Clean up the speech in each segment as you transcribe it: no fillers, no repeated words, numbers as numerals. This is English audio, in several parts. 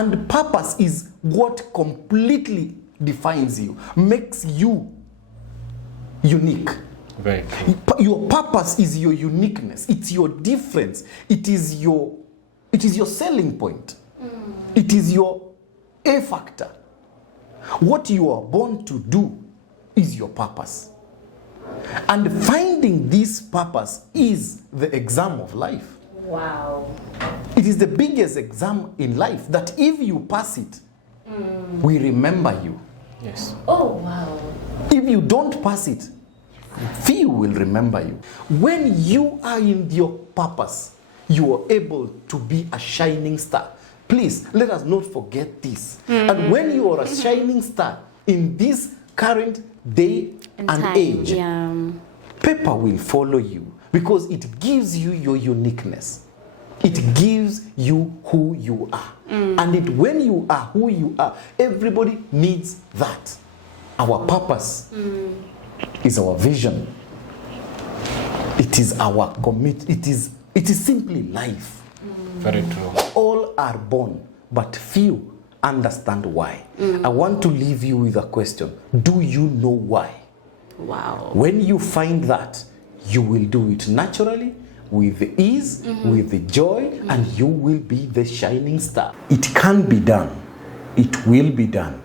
And purpose is what completely defines you, makes you unique. Very true. Your purpose is your uniqueness. It's your difference. It is your selling point. It is your A factor. What you are born to do is your purpose. And finding this purpose is the exam of life. Wow. It is the biggest exam in life that if you pass it, we remember you. Yes. Oh, wow. If you don't pass it, few will remember you. When you are in your purpose, you are able to be a shining star. Please, let us not forget this. And when you are a shining star in this current day and age, paper will follow you because it gives you your uniqueness. It gives you who you are. And when you are who you are, everybody needs that. Our purpose is our vision. It is our it is simply life. Very true. All are born, but few understand why. I want to leave you with a question. Do you know why? Wow. When you find that, you will do it naturally, with the ease, with the joy, and you will be the shining star. It can be done. It will be done.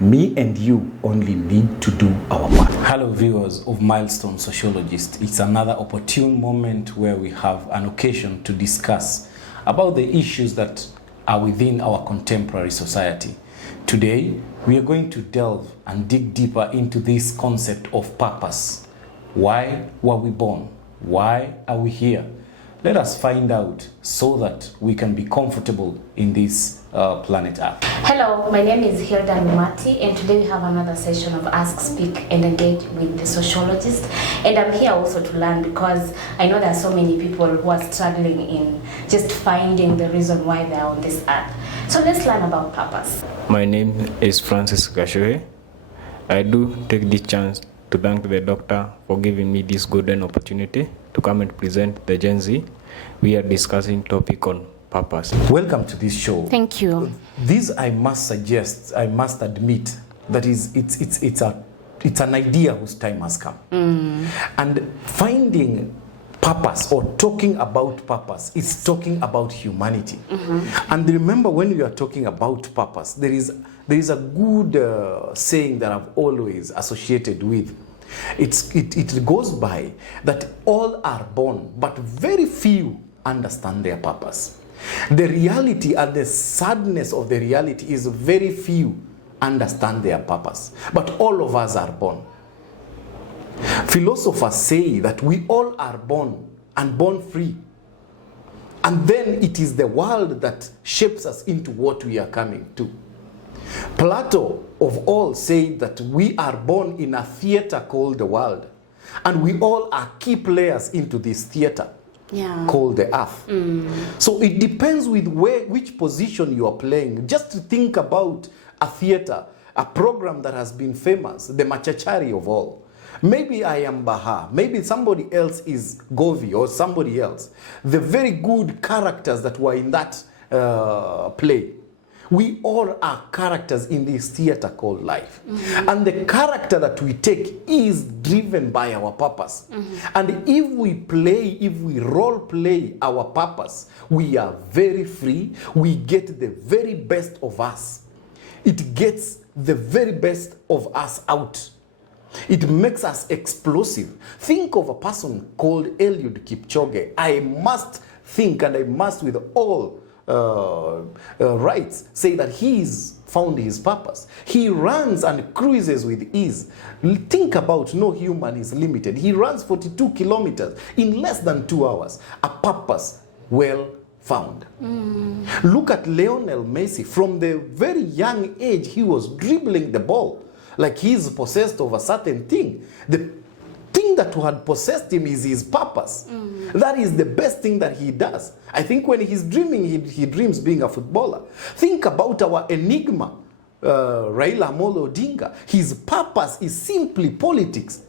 Me and you only need to do our part. Hello viewers of Milestone Sociologist. It's another opportune moment where we have an occasion to discuss about the issues that are within our contemporary society. Today, we are going to delve and dig deeper into this concept of purpose. Why were we born? Why are we here? Let us find out so that we can be comfortable in this planet Earth. Hello, my name is Hilda Numati, and today we have another session of Ask, Speak, and Engage with the Sociologist. And I'm here also to learn because I know there are so many people who are struggling in just finding the reason why they are on this earth. So let's learn about purpose. My name is Francis Gashoe. I do take this chance to thank the doctor for giving me this golden opportunity to come and present the Gen Z. We are discussing topic on purpose. Welcome to this show. Thank you. This I must suggest, I must admit, that is it's an idea whose time has come. And finding purpose or talking about purpose is talking about humanity. And remember, when we are talking about purpose, there is a good saying that I've always associated with. It goes by that all are born, but very few understand their purpose. The reality and the sadness of the reality is very few understand their purpose, but all of us are born. Philosophers say that we all are born and born free. And then it is the world that shapes us into what we are coming to. Plato of all said that we are born in a theater called the world, and we all are key players into this theater called the earth. So it depends with which position you are playing. Just to think about a theater, a program that has been famous, the machachari of all. Maybe I am Baha, maybe somebody else is Govi or somebody else. The very good characters that were in that play. We all are characters in this theater called life. And the character that we take is driven by our purpose. And if we role play our purpose, we are very free. We get the very best of us. It gets the very best of us out. It makes us explosive. Think of a person called Eliud Kipchoge. I must think, and I must with all rights say that he's found his purpose. He runs and cruises with ease. Think about, no human is limited. He runs 42 kilometers in less than 2 hours. A purpose well found. Look at Lionel Messi. From the very young age, he was dribbling the ball like he's possessed of a certain thing. The thing that had possessed him is his purpose. That is the best thing that he does. I think when he's dreaming, he dreams being a footballer. Think about our enigma, Raila Amolo Odinga. His purpose is simply politics.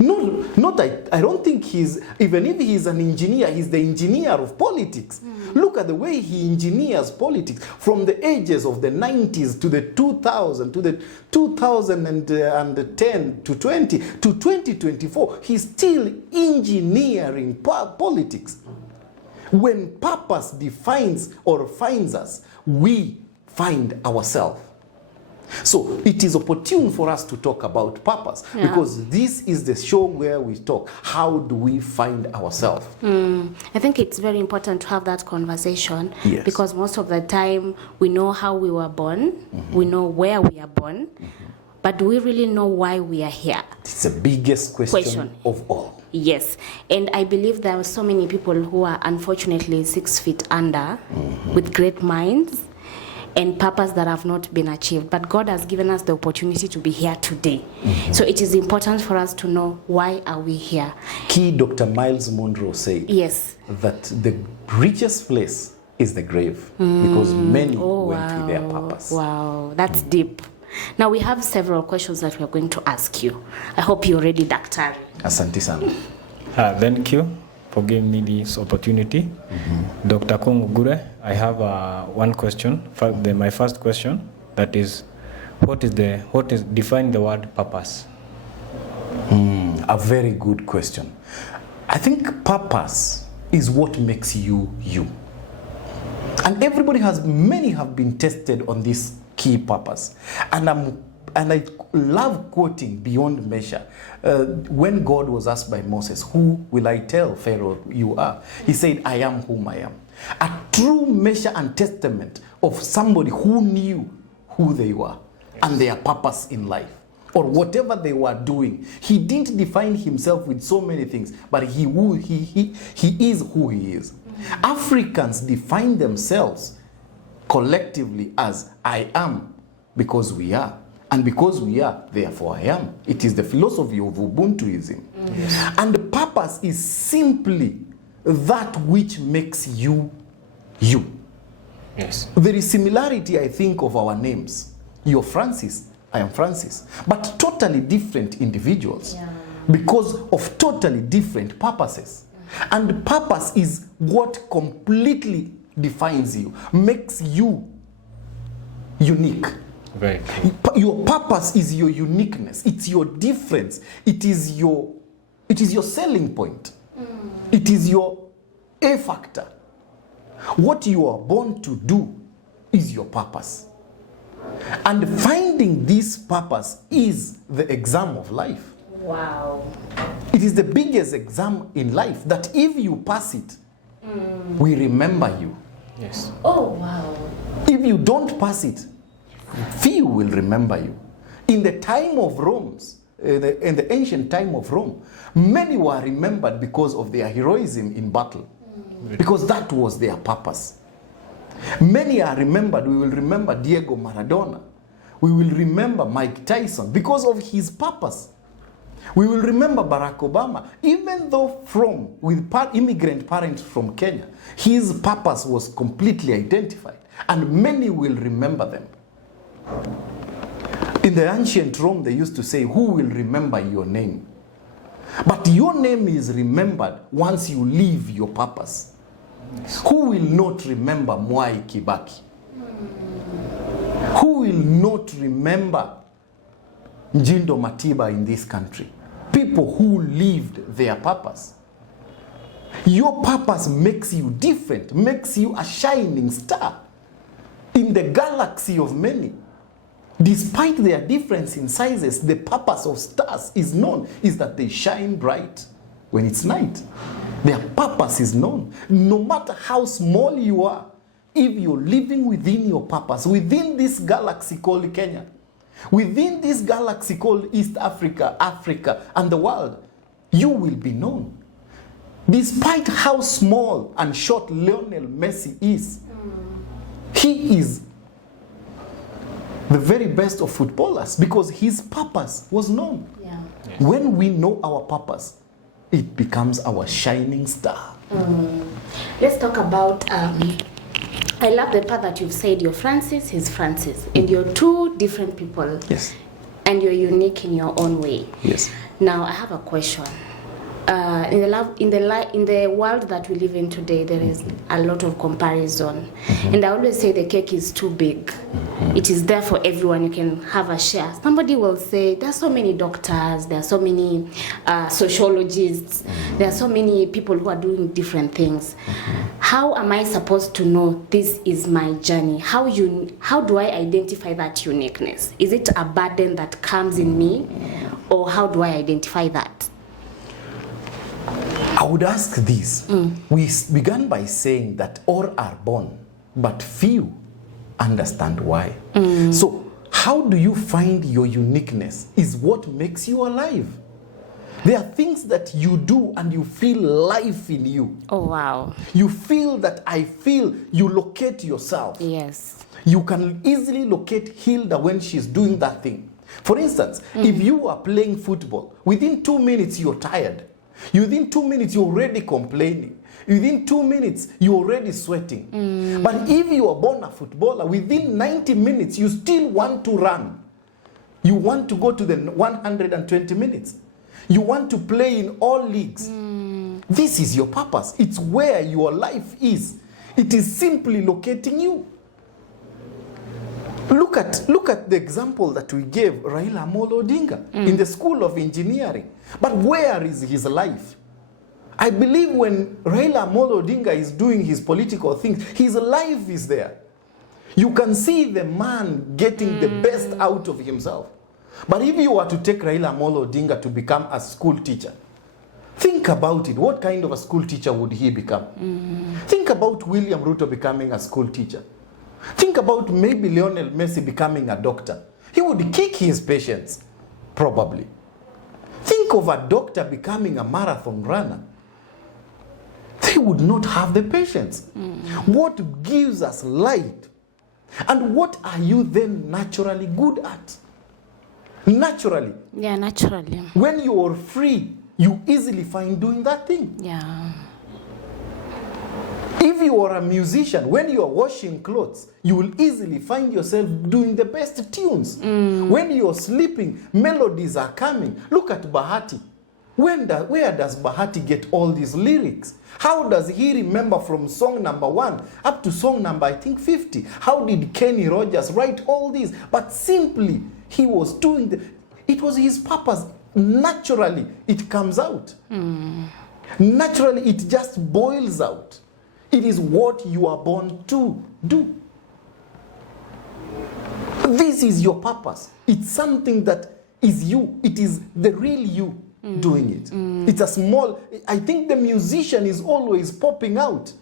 I don't think even if he's an engineer, he's the engineer of politics. Look at the way he engineers politics from the ages of the 90s to the 2000 to the 2010 to 2024. He's still engineering politics. When purpose defines or finds us, we find ourselves. So it is opportune for us to talk about purpose, because this is the show where we talk. How do we find ourselves? I think it's very important to have that conversation, Yes. because most of the time we know how we were born, we know where we are born, but do we really know why we are here? It's the biggest question of all. Yes, and I believe there are so many people who are unfortunately 6 feet under with great minds and purpose that have not been achieved. But God has given us the opportunity to be here today. So it is important for us to know, why are we here? Key Dr. Miles Monroe said that the richest place is the grave, because many went with their purpose. Wow, that's deep. Now we have several questions that we are going to ask you. I hope you're ready, Daktari. Asante sana. Thank you for giving me this opportunity. Dr. Kongugure, I have one question. My first question, that is, define the word purpose? A very good question. I think purpose is what makes you you. And many have been tested on this key purpose. And I love quoting beyond measure. When God was asked by Moses, "Who will I tell Pharaoh you are?" He said, "I am whom I am." A true measure and testament of somebody who knew who they were and their purpose in life, or whatever they were doing. He didn't define himself with so many things, but he is who he is. Africans define themselves collectively as "I am," because we are. And because we are, therefore I am. It is the philosophy of Ubuntuism. And purpose is simply that which makes you you. Yes. There is similarity, I think, of our names. You're Francis, I am Francis. But totally different individuals because of totally different purposes. And purpose is what completely defines you, makes you unique. Right. Your purpose is your uniqueness. It's your difference. It is your selling point. It is your A factor. What you are born to do is your purpose. And finding this purpose is the exam of life. Wow. It is the biggest exam in life, that if you pass it, we remember you. Yes. Oh, wow. If you don't pass it, few will remember you. In the time of Rome, in the ancient time of Rome, many were remembered because of their heroism in battle, because that was their purpose. Many are remembered. We will remember Diego Maradona. We will remember Mike Tyson because of his purpose. We will remember Barack Obama, even though with immigrant parents from Kenya, his purpose was completely identified, and many will remember them. In the ancient Rome, they used to say, "Who will remember your name?" But your name is remembered once you leave your purpose. Who will not remember Mwai Kibaki? Who will not remember Njindo Matiba in this country? People who lived their purpose. Your purpose makes you different, makes you a shining star in the galaxy of many. Despite their difference in sizes, the purpose of stars is known, is that they shine bright when it's night. Their purpose is known. No matter how small you are, if you're living within your purpose, within this galaxy called Kenya, within this galaxy called East Africa, Africa, and the world, you will be known. Despite how small and short Lionel Messi is, he is the very best of footballers because his purpose was known. Yeah. Yes. When we know our purpose, it becomes our shining star. Let's talk about, I love the part that you've said you're Francis, he's Francis, and you're two different people. Yes. and you're unique in your own way. Yes. Now, I have a question. In the world that we live in today, there is a lot of comparison, and I always say the cake is too big. It is there for everyone. You can have a share. Somebody will say, there are so many doctors, there are so many sociologists, there are so many people who are doing different things. How am I supposed to know this is my journey? How do I identify that uniqueness? Is it a burden that comes in me, or how do I identify that? I would ask this. We began by saying that all are born, but few understand why. So how do you find your uniqueness is what makes you alive. There are things that you do and you feel life in you. Oh, wow. You feel that you locate yourself. Yes. You can easily locate Hilda when she's doing that thing. For instance, if you are playing football, within 2 minutes you're tired. Within 2 minutes, you're already complaining. Within 2 minutes, you're already sweating. But if you are born a footballer, within 90 minutes, you still want to run. You want to go to the 120 minutes. You want to play in all leagues. This is your purpose. It's where your life is. It is simply locating you. Look at the example that we gave Raila Amolo Odinga in the School of Engineering. But where is his life? I believe when Raila Amolo Odinga is doing his political things, his life is there. You can see the man getting the best out of himself. But if you were to take Raila Amolo Odinga to become a school teacher, think about it. What kind of a school teacher would he become? Think about William Ruto becoming a school teacher. Think about maybe Lionel Messi becoming a doctor. He would kick his patients, probably. Think of a doctor becoming a marathon runner. They would not have the patience. What gives us light? And what are you then naturally good at? Naturally. Yeah, naturally. When you are free, you easily find doing that thing. Yeah. If you are a musician, when you are washing clothes, you will easily find yourself doing the best tunes. When you are sleeping, melodies are coming. Look at Bahati. Where does Bahati get all these lyrics? How does he remember from song number 1 up to song number, I think, 50? How did Kenny Rogers write all these? But simply, he was doing it was his purpose. Naturally, it comes out. Naturally, it just boils out. It is what you are born to do. This is your purpose. It's something that is you. It is the real you doing it. It's a small, I think the musician is always popping out.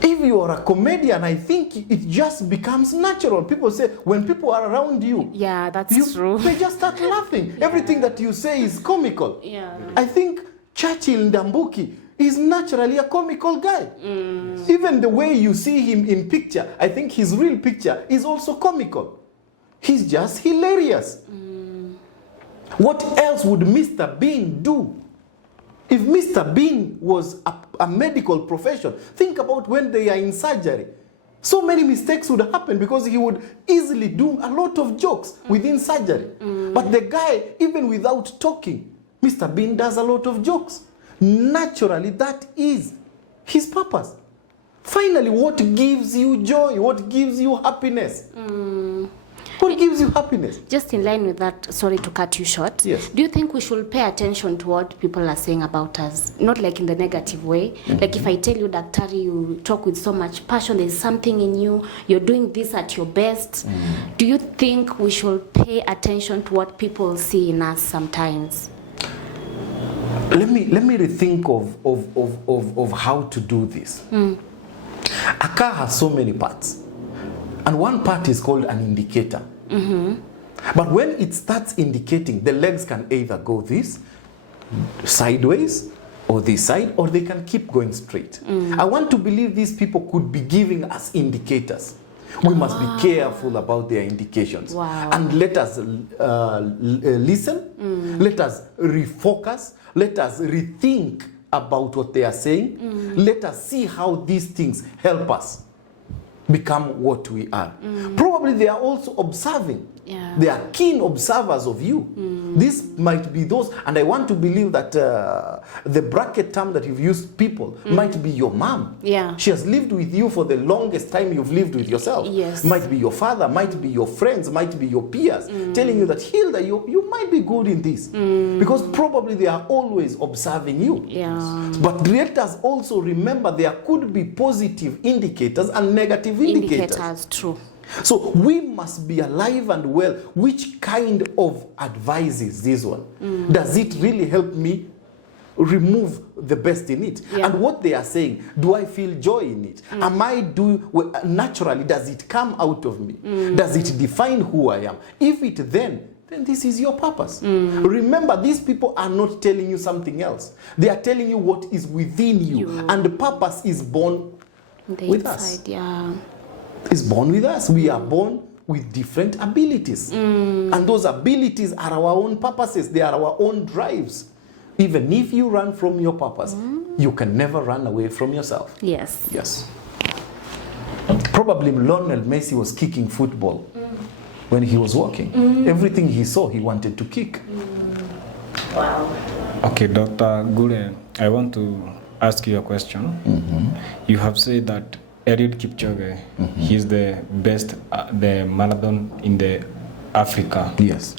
If you are a comedian, I think it just becomes natural. People say, when people are around you, Yeah, that's true. they just start laughing. Everything that you say is comical. Yeah. I think Churchill Ndambuki is naturally a comical guy. Even the way you see him in picture, I think his real picture is also comical. He's just hilarious. What else would Mr. Bean do? If Mr. Bean was a medical profession, think about when they are in surgery. So many mistakes would happen because he would easily do a lot of jokes within surgery. But the guy, even without talking, Mr. Bean does a lot of jokes. Naturally, that is his purpose. Finally, what gives you joy? What gives you happiness? What gives you happiness? Just in line with that, sorry to cut you short. Yes. Do you think we should pay attention to what people are saying about us? Not like in the negative way. Like if I tell you, Daktari, you talk with so much passion, there's something in you, you're doing this at your best. Do you think we should pay attention to what people see in us sometimes? Let me rethink of how to do this. A car has so many parts. And one part is called an indicator. But when it starts indicating, the legs can either go this, sideways, or this side, or they can keep going straight. I want to believe these people could be giving us indicators. We must be careful about their indications. Wow. And let us listen, let us refocus, let us rethink about what they are saying. Let us see how these things help us. become what we are. Probably they are also observing. Yeah. They are keen observers of you. This might be those, and I want to believe that the bracket term that you've used, people, might be your mom. Yeah. She has lived with you for the longest time you've lived with yourself. Yes. Might be your father, might be your friends, might be your peers, telling you that, Hilda, you might be good in this. Because probably they are always observing you. Yeah. But let us also remember there could be positive indicators and negative indicators. True. So we must be alive and well. Which kind of advice is this one? Does it really help me remove the best in it? Yeah. And what they are saying, do I feel joy in it? Am I naturally, does it come out of me? Does it define who I am? If it then this is your purpose. Remember, these people are not telling you something else. They are telling you what is within you. And the purpose is born with us. Yeah. Is born with us. We are born with different abilities. And those abilities are our own purposes. They are our own drives. Even if you run from your purpose, you can never run away from yourself. Yes. Yes. Probably Lionel Messi was kicking football when he was walking. Everything he saw, he wanted to kick. Wow. Okay, Dr. Gule, I want to ask you a question. You have said that Eliud Kipchoge, he's the best, the marathon in the Africa. Yes.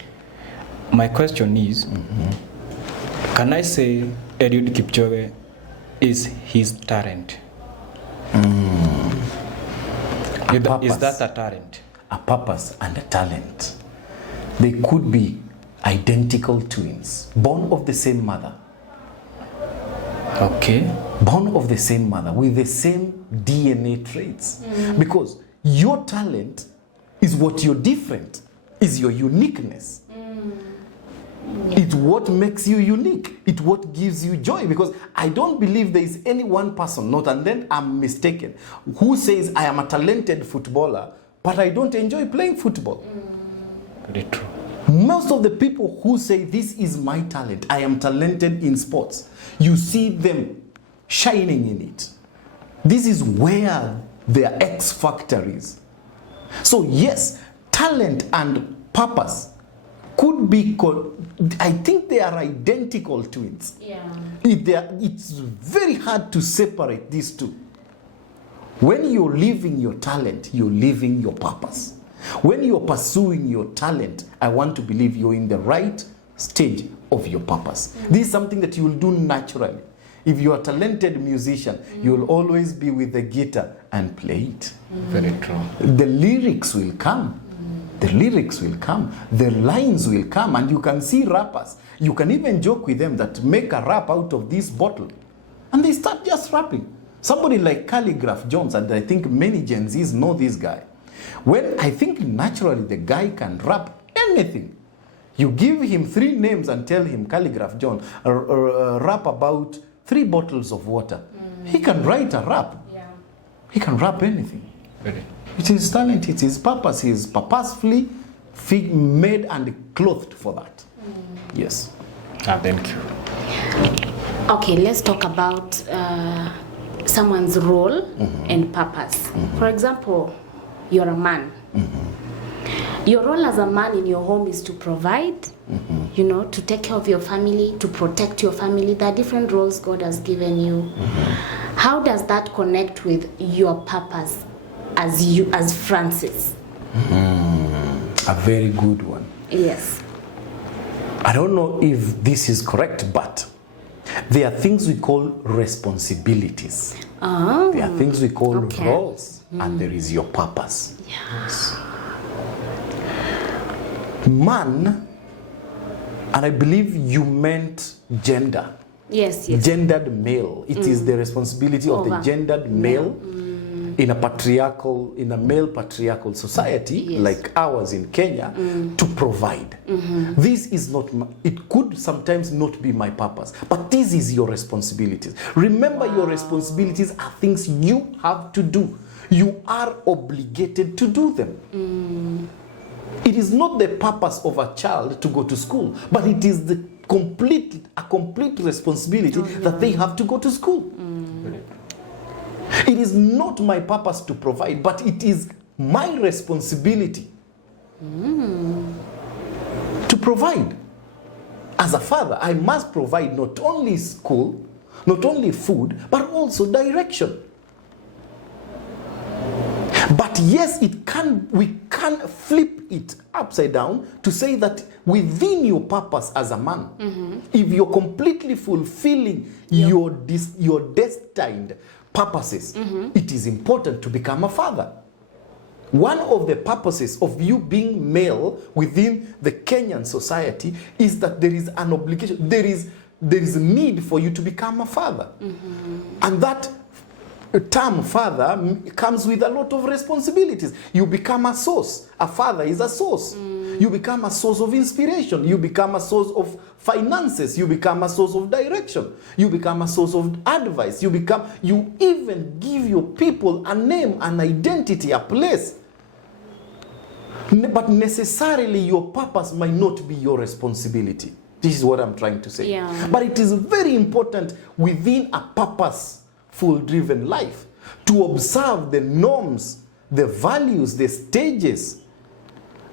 My question is, can I say Eliud Kipchoge is his talent? Is that a talent? A purpose and a talent. They could be identical twins, born of the same mother. Okay. Born of the same mother with the same DNA traits. Because your talent is what you're different, is your uniqueness. It's what makes you unique. It's what gives you joy. Because I don't believe there is any one person, not and then I'm mistaken, who says I am a talented footballer, but I don't enjoy playing football. Very true. Most of the people who say this is my talent, I am talented in sports, you see them shining in it. This is where their X factor is. So yes, talent and purpose could be, I think they are identical twins. Yeah. It's very hard to separate these two. When you're living your talent, you're living your purpose. When you're pursuing your talent, I want to believe you're in the right stage of your purpose. This is something that you will do naturally. If you're a talented musician, you'll always be with the guitar and play it. Very true. The lyrics will come. The lyrics will come. The lines will come. And you can see rappers. You can even joke with them that make a rap out of this bottle. And they start just rapping. Somebody like Calligraph Jones, and I think many Gen Zs know this guy. When I think naturally the guy can rap anything. You give him 3 names and tell him, Calligraph John, rap about 3 bottles of water. He can write a rap. Yeah. He can rap anything. Very. It is talent, it is purpose. He is purposefully made and clothed for that. Yes. Thank you. Okay, let's talk about someone's role and purpose. For example, you're a man. Your role as a man in your home is to provide, you know, to take care of your family, to protect your family. There are different roles God has given you. How does that connect with your purpose as you, as Francis? A very good one. Yes. I don't know if this is correct, but there are things we call responsibilities. Oh. There are things we call Okay. roles, and there is your purpose. Yes. Man, and I believe you meant gender. Yes, yes. Gendered male. It is the responsibility of the Over. gendered male in a male patriarchal society Yes. like ours in Kenya to provide. This is not, it could sometimes not be my purpose, but this is your responsibilities. Remember, your responsibilities are things you have to do. You are obligated to do them. It is not the purpose of a child to go to school, but it is a complete responsibility that they have to go to school. It is not my purpose to provide, but it is my responsibility to provide. As a father, I must provide not only school, not only food, but also direction. But yes, we can flip it upside down to say that within your purpose as a man, if you're completely fulfilling your destined purposes, it is important to become a father. One of the purposes of you being male within the Kenyan society is that there is an obligation, there is a need for you to become a father. And that term father comes with a lot of responsibilities. You become a source. A father is a source. You become a source of inspiration. You become a source of finances. You become a source of direction. You become a source of advice. You even give your people a name, an identity, a place. But necessarily your purpose might not be your responsibility. This is what I'm trying to say. Yeah. But it is very important within a purposeful driven life to observe the norms, the values, the stages,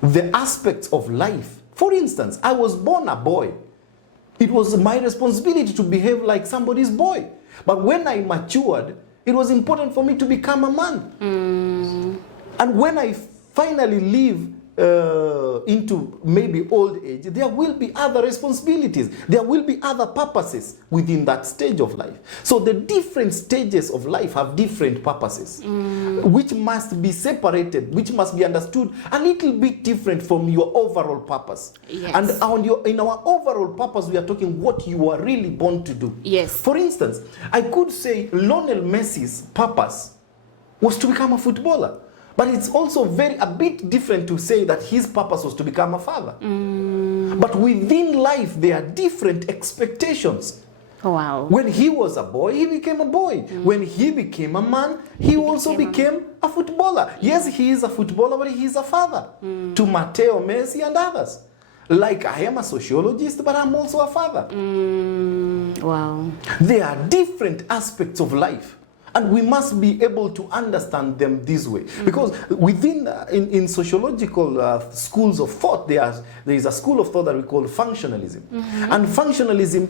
the aspects of life. For instance, I was born a boy. It was my responsibility to behave like somebody's boy. But when I matured, it was important for me to become a man. And when I finally live into maybe old age, there will be other responsibilities. There will be other purposes within that stage of life. So the different stages of life have different purposes, which must be separated, which must be understood a little bit different from your overall purpose. Yes. And in our overall purpose, we are talking what you are really born to do. Yes. For instance, I could say Lionel Messi's purpose was to become a footballer. But it's also a bit different to say that his purpose was to become a father. But within life, there are different expectations. Wow. When he was a boy, he became a boy. When he became a man, he also became a footballer. Yes, he is a footballer, but he is a father to Matteo Messi and others. Like I am a sociologist, but I'm also a father. Wow. There are different aspects of life. And we must be able to understand them this way. Because within, in sociological schools of thought, there is a school of thought that we call functionalism. And functionalism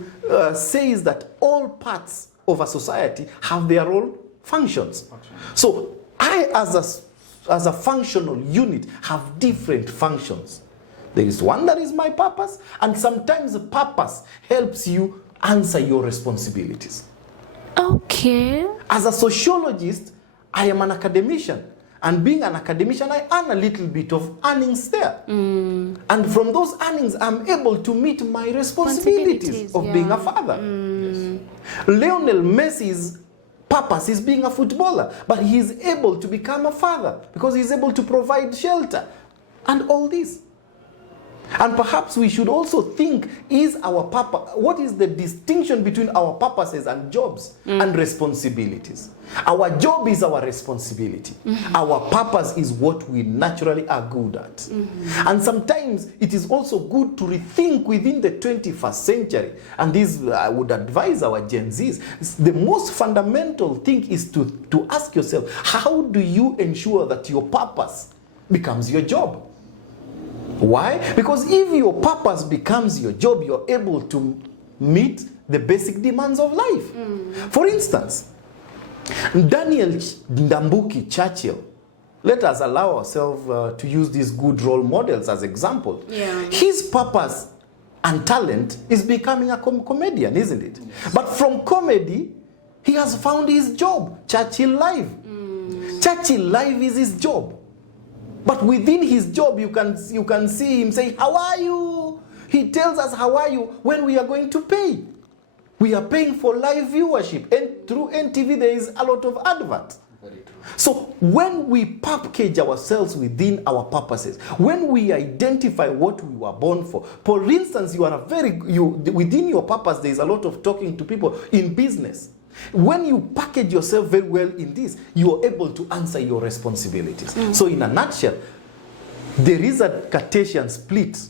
says that all parts of a society have their own functions. So I, as a functional unit, have different functions. There is one that is my purpose, and sometimes the purpose helps you answer your responsibilities. Okay. As a sociologist, I am an academician. And being an academician, I earn a little bit of earnings there. And from those earnings, I'm able to meet my responsibilities of being a father. Lionel Messi's purpose is being a footballer, but he is able to become a father because he is able to provide shelter and all this. And perhaps we should also think, what is the distinction between our purposes and jobs and responsibilities? Our job is our responsibility. Our purpose is what we naturally are good at. And sometimes it is also good to rethink within the 21st century. And this, I would advise our Gen Zs. The most fundamental thing is to ask yourself, how do you ensure that your purpose becomes your job? Why? Because if your purpose becomes your job, you're able to meet the basic demands of life. For instance, Daniel Ndambuki Churchill, let us allow ourselves to use these good role models as example. Yeah. His purpose and talent is becoming a comedian, isn't it? Yes. But from comedy, he has found his job, Churchill Live. Churchill Live is his job. But within his job, you can see him say, how are you? He tells us, how are you, when we are going to pay. We are paying for live viewership. And through NTV, there is a lot of adverts. Very true. So when we package ourselves within our purposes, when we identify what we were born for instance, within your purpose, there is a lot of talking to people in business. When you package yourself very well in this, you are able to answer your responsibilities. So in a nutshell, there is a Cartesian split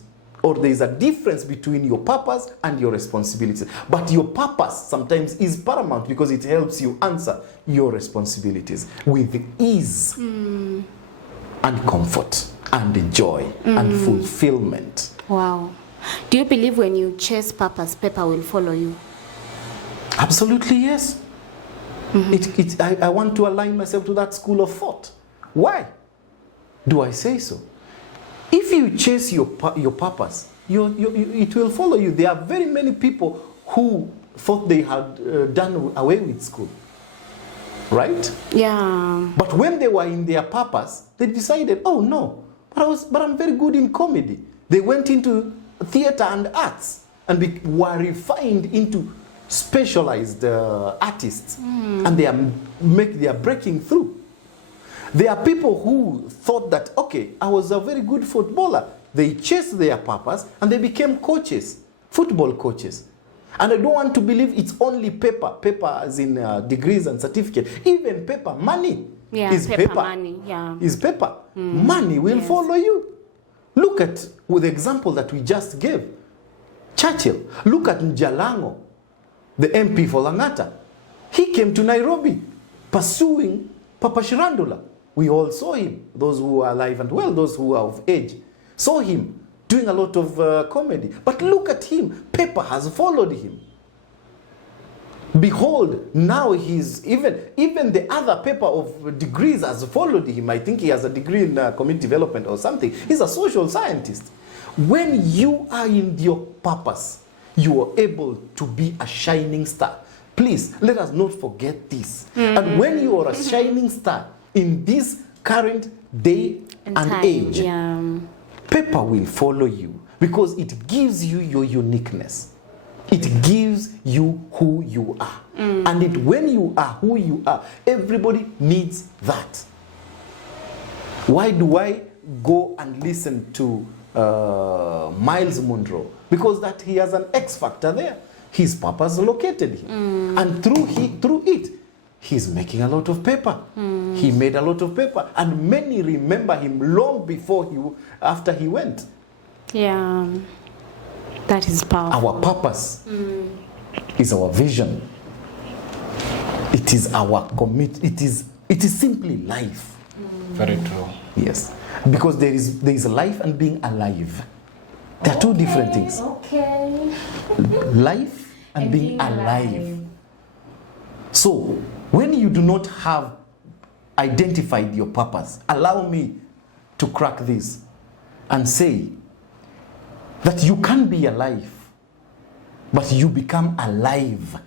or there is a difference between your purpose and your responsibilities. But your purpose sometimes is paramount because it helps you answer your responsibilities with ease and comfort and joy and fulfillment. Wow. Do you believe when you chase purpose, paper will follow you? Absolutely, yes. I want to align myself to that school of thought. Why do I say so? If you chase your purpose, it will follow you. There are very many people who thought they had done away with school, right? Yeah. But when they were in their purpose, they decided, oh no, but I'm very good in comedy. They went into theater and arts and were refined into specialized artists, and they are breaking through. There are people who thought that, okay, I was a very good footballer. They chased their purpose and they became coaches, football coaches. And I don't want to believe it's only paper as in degrees and certificates. Even paper, money is paper. Money, yeah. Is paper. Money will follow you. Look at with the example that we just gave. Churchill. Look at Njalango, the MP for Langata. He came to Nairobi pursuing Papa Shirandula. We all saw him, those who are alive and well, those who are of age, saw him doing a lot of comedy. But look at him, paper has followed him. Behold, now he's even the other paper of degrees has followed him. I think he has a degree in community development or something. He's a social scientist. When you are in your purpose, you are able to be a shining star. Please, let us not forget this. And when you are a shining star in this current day and age, paper will follow you because it gives you your uniqueness. It gives you who you are. And when you are who you are, everybody needs that. Why do I go and listen to Miles Monroe? Because that he has an X factor there. His purpose located him. And through it, he's making a lot of paper. He made a lot of paper. And many remember him long before after he went. Yeah. That is powerful. Our purpose is our vision. It is our commit. It is simply life. Very true. Yes. Because there is life and being alive. There are two different things. Okay. Life and being alive. So, when you do not have identified your purpose, allow me to crack this and say that you can be alive, but you become alive.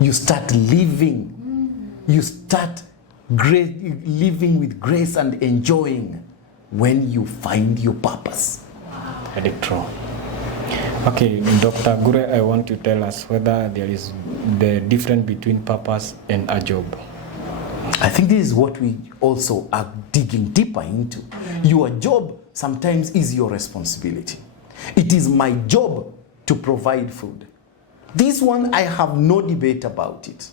You start living. You start living with grace and enjoying when you find your purpose. Very true. Okay, Dr. Gure, I want to tell us whether there is the difference between purpose and a job. I think this is what we also are digging deeper into. Your job sometimes is your responsibility. It is my job to provide food. This one, I have no debate about it.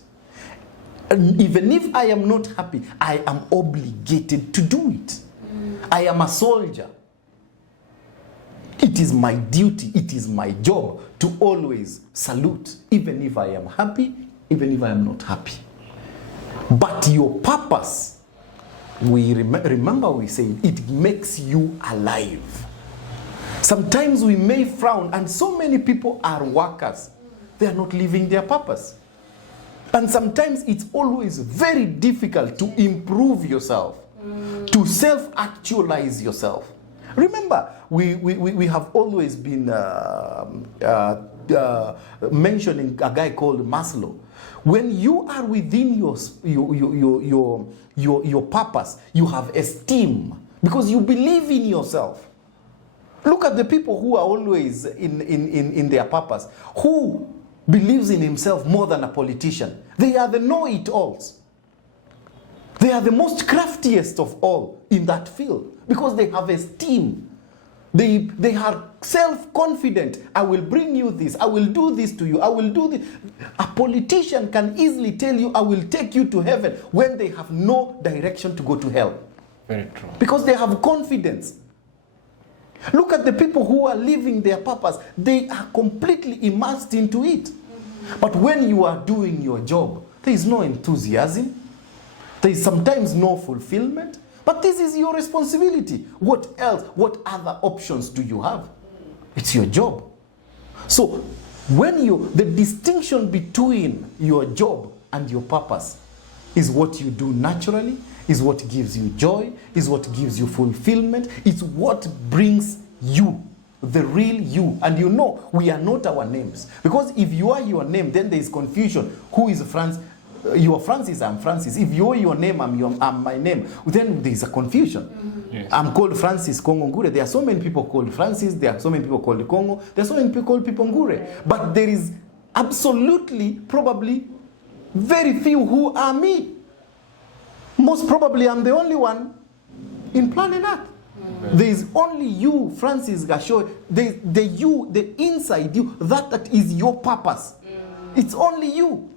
And even if I am not happy, I am obligated to do it. I am a soldier. It is my duty, it is my job to always salute, even if I am happy, even if I am not happy. But your purpose, we remember we said, it makes you alive. Sometimes we may frown, and so many people are workers. They are not living their purpose. And sometimes it's always very difficult to improve yourself, to self-actualize yourself. Remember, we have always been mentioning a guy called Maslow. When you are within your purpose, you have esteem because you believe in yourself. Look at the people who are always in their purpose. Who believes in himself more than a politician? They are the know-it-alls. They are the most craftiest of all in that field because they have esteem. They are self-confident. I will bring you this. I will do this to you. I will do this. A politician can easily tell you, I will take you to heaven when they have no direction to go to hell. Very true. Because they have confidence. Look at the people who are living their purpose. They are completely immersed into it. But when you are doing your job, there is no enthusiasm. There is sometimes no fulfillment. But this is your responsibility. What else? What other options do you have? It's your job. So the distinction between your job and your purpose is what you do naturally, is what gives you joy, is what gives you fulfillment, it's what brings you, the real you. And you know, we are not our names. Because if you are your name, then there is confusion. Who is Francis? You are Francis, I'm Francis. If you are your name, I'm my name. Then there is a confusion. Yes. I'm called Francis Kongo Ngure. There are so many people called Francis. There are so many people called Kongo. There are so many people called Ngure. But there is absolutely, probably, very few who are me. Most probably I'm the only one in planet Earth. There is only you, Francis Gashoe. The you, the inside you, that is your purpose. It's only you.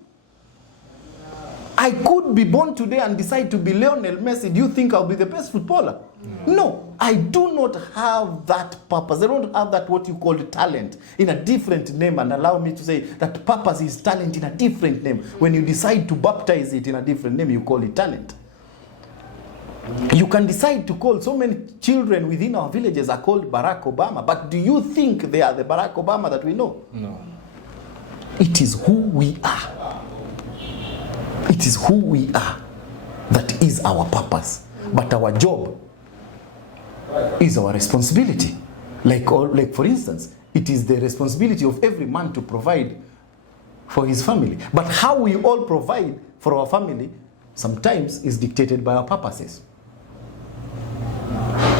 I could be born today and decide to be Lionel Messi. Do you think I'll be the best footballer? No, I do not have that purpose. I don't have that what you call talent in a different name, and allow me to say that purpose is talent in a different name. When you decide to baptize it in a different name, you call it talent. You can decide to call, so many children within our villages are called Barack Obama, but do you think they are the Barack Obama that we know? No. It is who we are. It is who we are that is our purpose. But our job is our responsibility. Like for instance, it is the responsibility of every man to provide for his family. But how we all provide for our family sometimes is dictated by our purposes.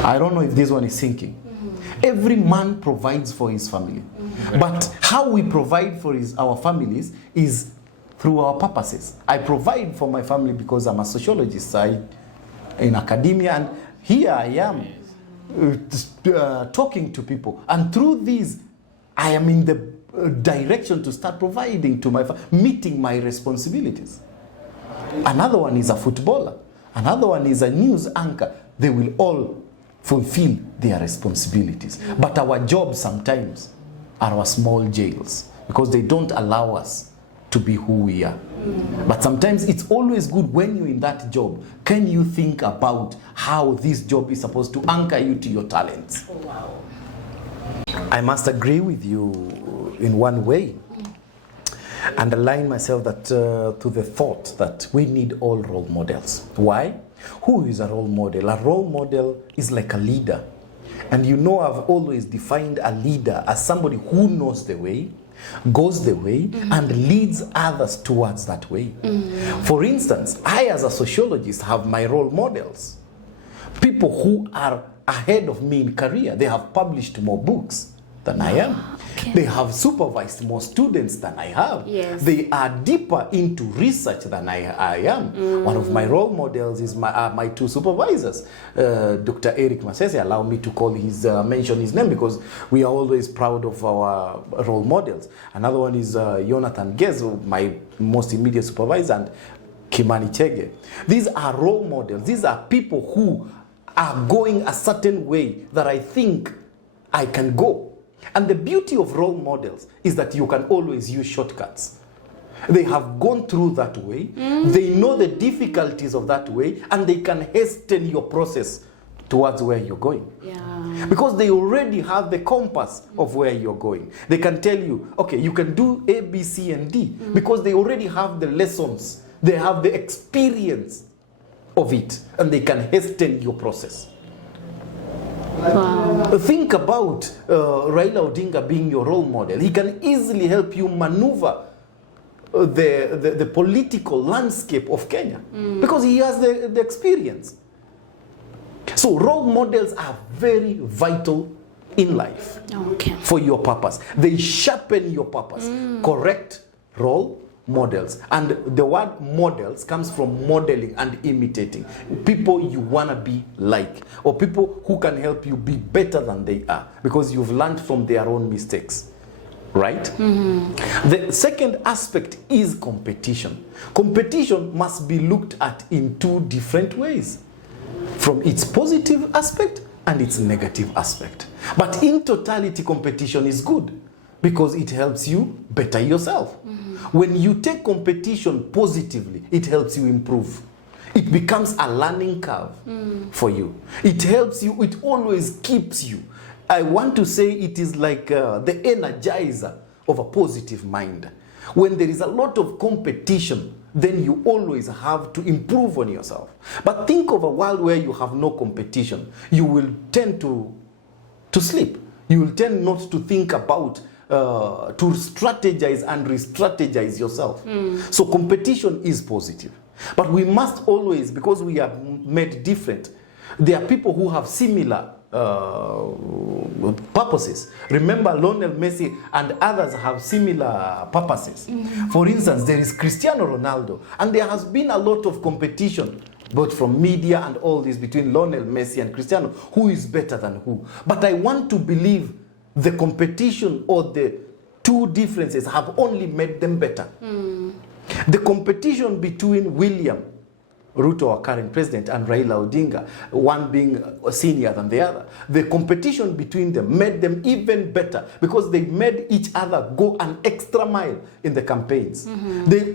I don't know if this one is sinking. Every man provides for his family. But how we provide for our families is through our purposes. I provide for my family because I'm a sociologist in academia, and here I am talking to people. And through these, I am in the direction to start providing to my meeting my responsibilities. Another one is a footballer. Another one is a news anchor. They will all fulfill their responsibilities. But our jobs sometimes are our small jails because they don't allow us to be who we are. But sometimes it's always good when you're in that job. Can you think about how this job is supposed to anchor you to your talents? Oh, wow. I must agree with you in one way. And align myself that to the thought that we need all role models. Why? Who is a role model? A role model is like a leader. And you know, I've always defined a leader as somebody who knows the way, goes the way, and leads others towards that way. For instance, I as a sociologist have my role models. People who are ahead of me in career. They have published more books than I am. Okay. They have supervised more students than I have. Yes. They are deeper into research than I am. One of my role models is my two supervisors. Dr. Eric Masese, allow me to mention his name because we are always proud of our role models. Another one is Jonathan Gezo, my most immediate supervisor, and Kimani Chege. These are role models. These are people who are going a certain way that I think I can go. And the beauty of role models is that you can always use shortcuts. They have gone through that way, they know the difficulties of that way, and they can hasten your process towards where you're going. Yeah. Because they already have the compass of where you're going. They can tell you, okay, you can do A, B, C, and D, because they already have the lessons, they have the experience of it, and they can hasten your process. Wow. Think about Raila Odinga being your role model. He can easily help you maneuver the political landscape of Kenya because he has the experience. So role models are very vital in life for your purpose. They sharpen your purpose. Correct role models. And the word models comes from modeling and imitating. People you want to be like, or people who can help you be better than they are because you've learned from their own mistakes. Right? The second aspect is competition. Competition must be looked at in two different ways. From its positive aspect and its negative aspect. But in totality, competition is good because it helps you better yourself. When you take competition positively, it helps you improve. It becomes a learning curve for you. It helps you, it always keeps you. I want to say it is like the energizer of a positive mind. When there is a lot of competition, then you always have to improve on yourself. But think of a world where you have no competition. You will tend to sleep. You will tend not to think about, to strategize and re-strategize yourself. So competition is positive. But we must always, because we are made different, there are people who have similar purposes. Remember, Lionel Messi and others have similar purposes. For instance, there is Cristiano Ronaldo, and there has been a lot of competition, both from media and all this, between Lionel Messi and Cristiano, who is better than who. But I want to believe the competition or the two differences have only made them better. The competition between William Ruto, our current president, and Raila Odinga, one being senior than the other, the competition between them made them even better because they made each other go an extra mile in the campaigns. You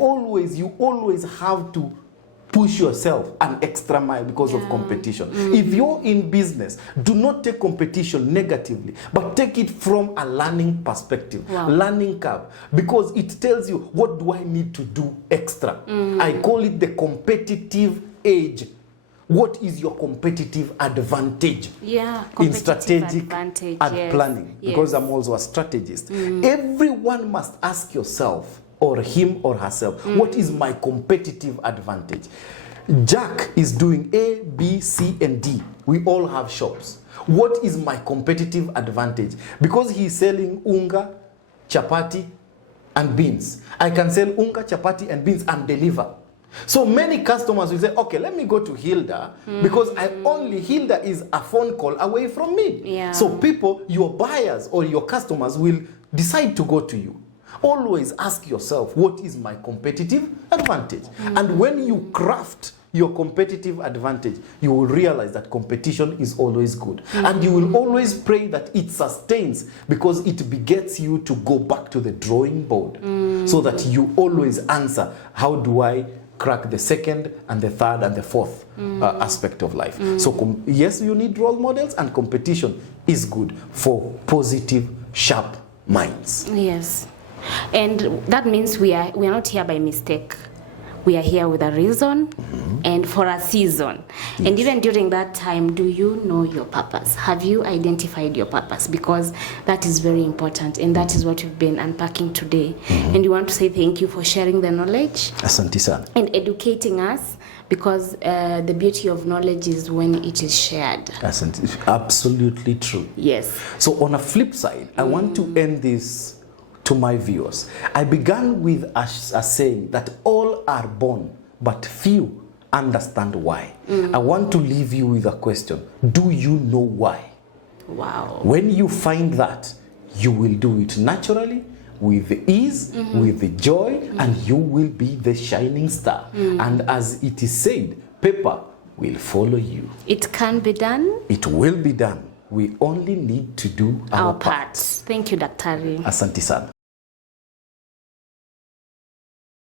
always have to push yourself an extra mile because of competition. If you're in business, do not take competition negatively, but take it from a learning perspective, learning curve, because it tells you, what do I need to do extra? I call it the competitive edge. What is your competitive advantage in strategic planning? Because I'm also a strategist. Everyone must ask yourself, or him or herself, what is my competitive advantage? Jack is doing A, B, C, and D. We all have shops. What is my competitive advantage? Because he's selling unga, chapati, and beans. I can sell unga, chapati, and beans and deliver. So many customers will say, okay, let me go to Hilda because Hilda is a phone call away from me. So people, your buyers or your customers will decide to go to you. Always ask yourself, what is my competitive advantage? And when you craft your competitive advantage, you will realize that competition is always good. And you will always pray that it sustains, because it begets you to go back to the drawing board so that you always answer, how do I crack the second and the third and the fourth aspect of life? So yes, you need role models, and competition is good for positive, sharp minds. Yes. And that means we are not here by mistake. We are here with a reason and for a season. Yes. And even during that time, do you know your purpose? Have you identified your purpose? Because that is very important, and that is what we've been unpacking today. And we want to say thank you for sharing the knowledge. Asante sana. And educating us, because the beauty of knowledge is when it is shared. Asante. Absolutely true. Yes. So on a flip side, I want to end this to my viewers. I began with a saying that all are born, but few understand why. I want to leave you with a question. Do you know why? Wow. When you find that, you will do it naturally, with ease, with joy, and you will be the shining star. And as it is said, paper will follow you. It can be done. It will be done. We only need to do our part. Thank you, Daktari. Asante sana.